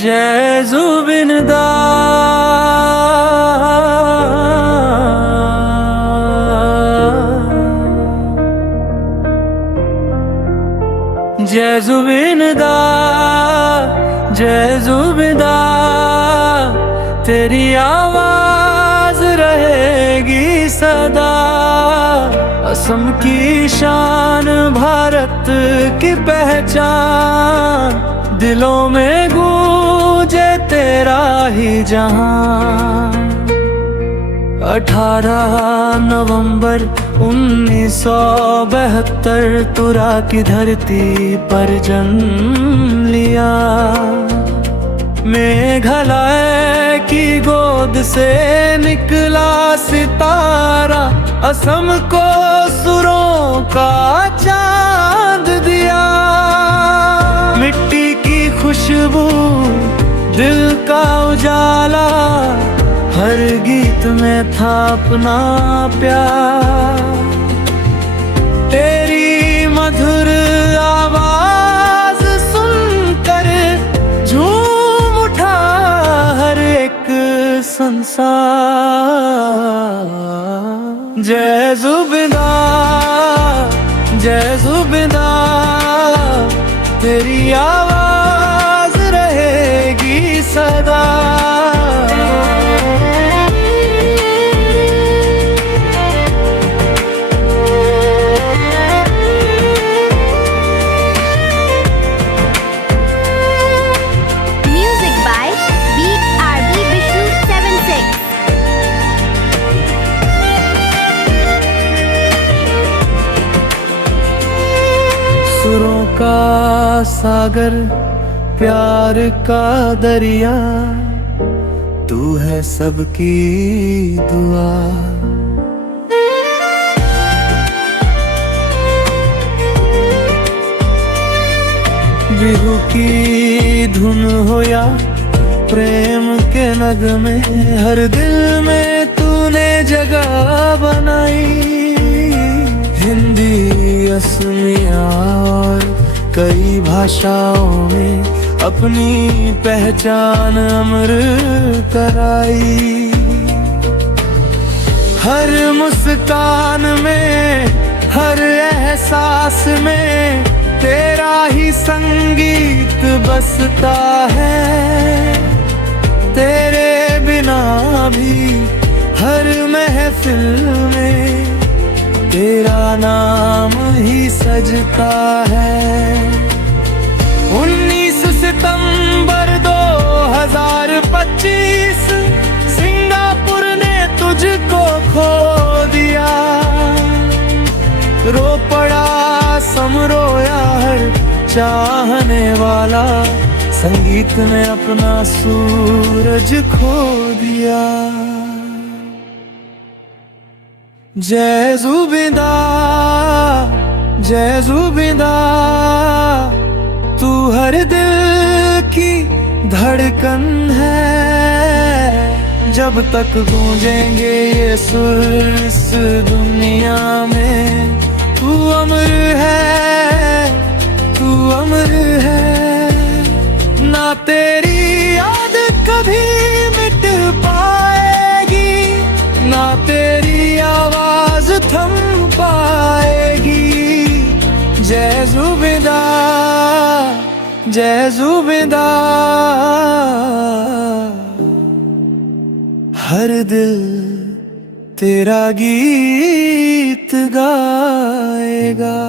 जय जुबिनदा जय जुबिनदा जय जुबिनदा तेरी आवाज रहेगी सदा। असम की शान भारत की पहचान, दिलों में गूंजे तेरा ही जहां। 18 नवंबर 1972 तुरा की धरती पर जन्म लिया। मेघालय की गोद से निकला सितारा, असम को सुरों का चांद दिया। मिट्टी की खुशबू, दिल का उजाला, हर गीत में था अपना प्यार। तेरी मधुर आवाज सुनकर झूम उठा हर एक संसार। जय जुबिनदा जय जुबिनदा तेरी आवाज रहेगी सदा। सुरों का सागर, प्यार का दरिया, तू है सबकी दुआ। बिहू की धुन हो या प्रेम के नगमे, हर दिल में तूने जगह बनाई। हिंदी, असमिया और कई भाषाओं में अपनी पहचान अमर कराई। हर मुस्कान में, हर एहसास में तेरा ही संगीत बसता है। तेरे बिना भी हर महफिल में तेरा नाम ही सजता है। 19 सितंबर 2025 सिंगापुर ने तुझको खो दिया। रो पड़ा समरोया हर चाहने वाला, संगीत ने अपना सूरज खो दिया। जय जुबिनदा जय जुबिनदा तू हर दिल की धड़कन है। जब तक गूंजेंगे ये सुर इस दुनिया में, तू अमर है, तू अमर है। ना तेरी याद कभी मिट पाएगी, ना तेरी आवाज थम पाएगी। जय जुबिनदा जय जुबिनदा हर दिल तेरा गीत गाएगा।